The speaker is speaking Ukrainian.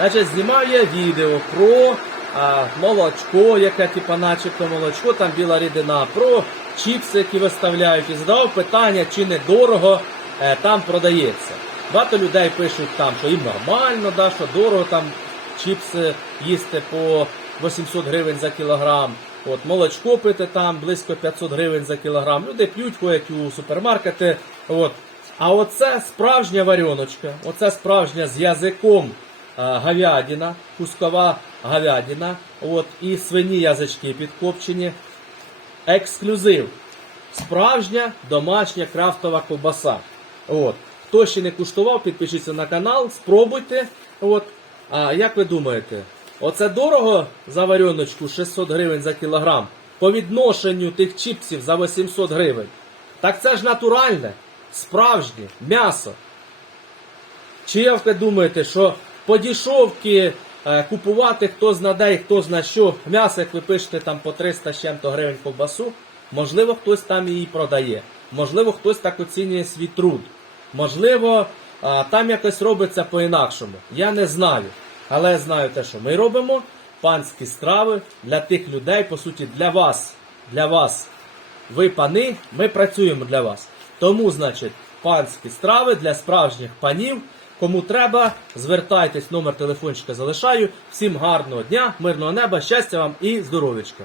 Значить, знімав я відео про а, молочко, яке типа начебто молочко, там біла рідина, про чіпси, які виставляють, і задавав питання, чи недорого е, там продається. Багато людей пишуть там, що їм нормально, да, що дорого там чіпси їсти по 800 гривень за кілограм. От молочко пити там близько 500 гривень за кілограм. Люди п'ють, ходять у супермаркети. От. А оце справжня варіоночка, оце справжня з язиком говядина, кускова говядина, от, і свині язички підкопчені. Ексклюзив. Справжня домашня крафтова ковбаса. От. Хто ще не куштував, підпишіться на канал, спробуйте. От. А як ви думаєте, оце дорого за варіоночку 600 гривень за кілограм по відношенню тих чіпсів за 800 гривень? Так це ж натуральне, справжнє м'ясо. Чи як ви думаєте, що по дешевки е, купувати хто зна де і хто зна що, м'ясо, як ви пишете, там по 300 з чим-то гривень ковбасу, можливо, хтось там її продає, можливо, хтось так оцінює свій труд, можливо, там якось робиться по-інакшому. Я не знаю. Але я знаю те, що ми робимо панські страви для тих людей, по суті, для вас. Для вас. Ви пани, ми працюємо для вас. Тому, значить, панські страви для справжніх панів. Кому треба, звертайтесь, номер телефончика залишаю. Всім гарного дня, мирного неба, щастя вам і здоров'ячка.